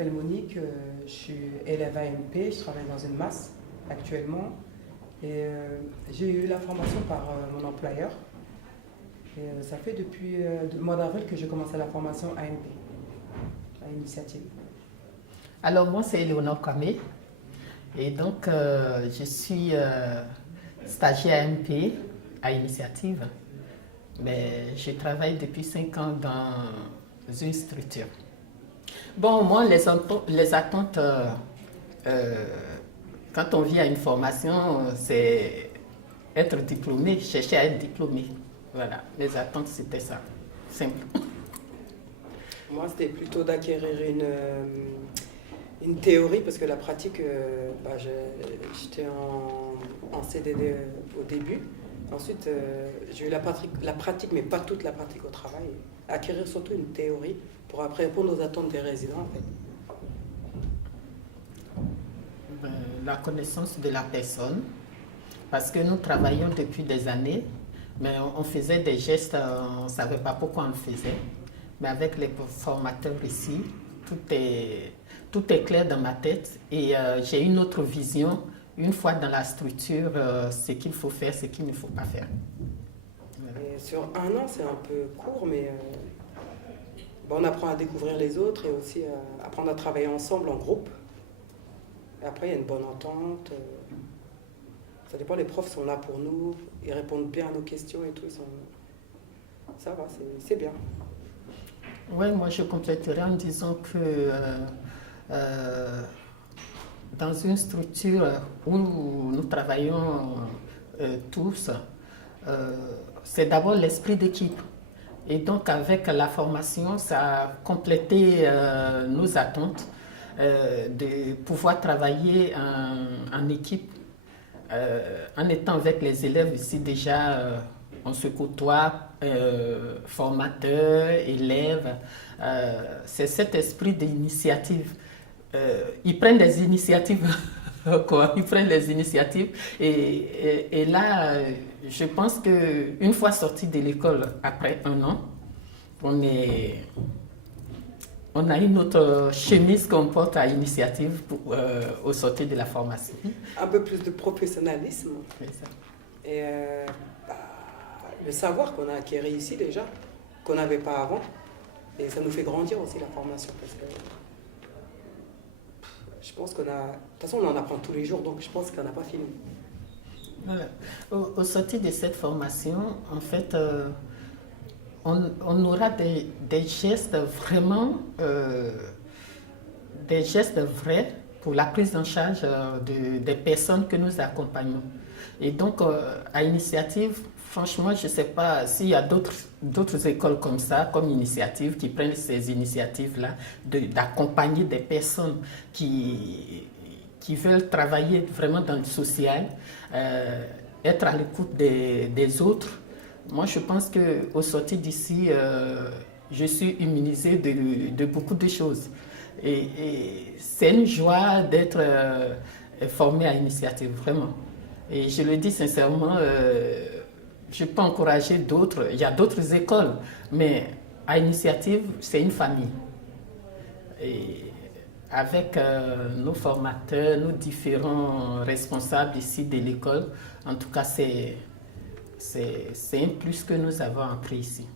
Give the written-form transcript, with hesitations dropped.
m'appelle Monique, je suis élève AMP, je travaille dans une masse actuellement. Et j'ai eu la formation par mon employeur. Et ça fait depuis le mois d'avril que j'ai commencé la formation AMP, à Initiative. Alors moi c'est Éléonore Kamé et donc je suis stagiaire AMP à Initiative. Mais je travaille depuis 5 ans dans une structure. Bon, moi, les attentes, quand on vient à une formation, c'est être diplômé, chercher à être diplômé. Voilà, les attentes, c'était ça, simple. Moi, c'était plutôt d'acquérir une théorie, parce que la pratique, j'étais en CDD au début. Ensuite, j'ai eu la pratique, mais pas toute la pratique au travail. Acquérir surtout une théorie pour après répondre aux attentes des résidents, en fait. La connaissance de la personne, parce que nous travaillons depuis des années, mais on faisait des gestes, on ne savait pas pourquoi on le faisait. Mais avec les formateurs ici, tout est clair dans ma tête et j'ai une autre vision. Une fois dans la structure, ce qu'il faut faire, ce qu'il ne faut pas faire. Et sur 1 an, c'est un peu court, mais on apprend à découvrir les autres et aussi apprendre à travailler ensemble en groupe. Et après, il y a une bonne entente. Ça dépend, les profs sont là pour nous, ils répondent bien à nos questions et tout. Ça va, c'est bien. Oui, moi je compléterai en disant que dans une structure où nous travaillons tous, c'est d'abord l'esprit d'équipe. Et donc avec la formation, ça a complété nos attentes de pouvoir travailler en équipe. En étant avec les élèves ici déjà, on se côtoie, formateurs, élèves. C'est cet esprit d'initiative. Ils prennent des initiatives, quoi. Ils prennent les initiatives. Et là, je pense qu'une fois sorti de l'école, après 1 an, on a une autre chemise qu'on porte à Initiative au sortir de la formation. Un peu plus de professionnalisme. C'est ça. Et le savoir qu'on a acquis ici déjà, qu'on n'avait pas avant. Et ça nous fait grandir aussi la formation. Parce que je pense qu'on a... De toute façon, on en apprend tous les jours, donc je pense qu'on n'a pas fini. Voilà. Au sortir de cette formation, en fait, on aura des gestes vraiment, des gestes vrais pour la prise en charge des personnes que nous accompagnons. Et donc, à Initiative, franchement, je ne sais pas s'il y a d'autres écoles comme ça, comme Initiative, qui prennent ces initiatives-là, d'accompagner des personnes qui veulent travailler vraiment dans le social, être à l'écoute des autres. Moi, je pense qu'au sortir d'ici, je suis immunisée de beaucoup de choses. Et c'est une joie d'être formée à Initiative, vraiment. Et je le dis sincèrement, je peux encourager d'autres. Il y a d'autres écoles, mais à Initiative, c'est une famille. Et avec nos formateurs, nos différents responsables ici de l'école, en tout cas, c'est un plus que nous avons appris ici.